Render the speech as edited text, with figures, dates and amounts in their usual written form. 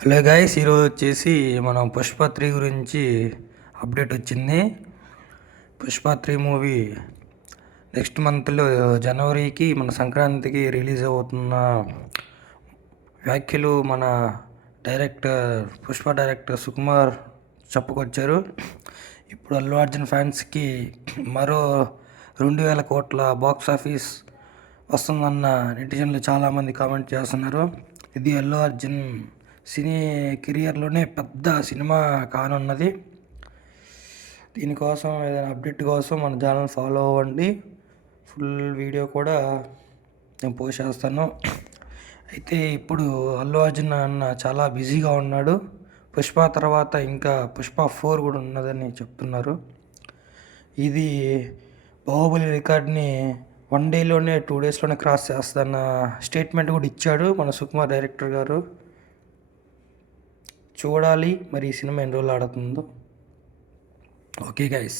Hello guys, ఈరోజు వచ్చేసి మనం పుష్ప 3 గురించి అప్డేట్ వచ్చింది. పుష్ప 3 మూవీ నెక్స్ట్ మంత్లో జనవరికి మన సంక్రాంతికి రిలీజ్ అవుతున్న వ్యాఖ్యలు మన పుష్ప డైరెక్టర్ సుకుమార్ చెప్పుకొచ్చారు. ఇప్పుడు అల్లు అర్జున్ ఫ్యాన్స్కి మరో 2,000 కోట్ల బాక్స్ ఆఫీస్ వస్తుందన్న నెటిజన్లు చాలామంది కామెంట్ చేస్తున్నారు. ఇది అల్లు అర్జున్ సినీ కెరియర్లోనే పెద్ద సినిమా కానున్నది. దీనికోసం ఏదైనా అప్డేట్ కోసం మన ఛానల్ ఫాలో అవ్వండి. ఫుల్ వీడియో కూడా నేను పోస్ట్ చేస్తాను. అయితే ఇప్పుడు అల్లు అర్జున్ అన్న చాలా బిజీగా ఉన్నాడు. పుష్ప తర్వాత ఇంకా పుష్ప 4 కూడా ఉన్నదని చెప్తున్నారు. ఇది బాహుబలి రికార్డ్ని 1 డేలోనే 2 డేస్లోనే క్రాస్ చేస్తాన్న స్టేట్మెంట్ కూడా ఇచ్చాడు మన సుకుమార్ డైరెక్టర్ గారు. చూడాలి మరి ఈ సినిమా ఎన్ని రోజులు ఆడుతుందో. Okay guys.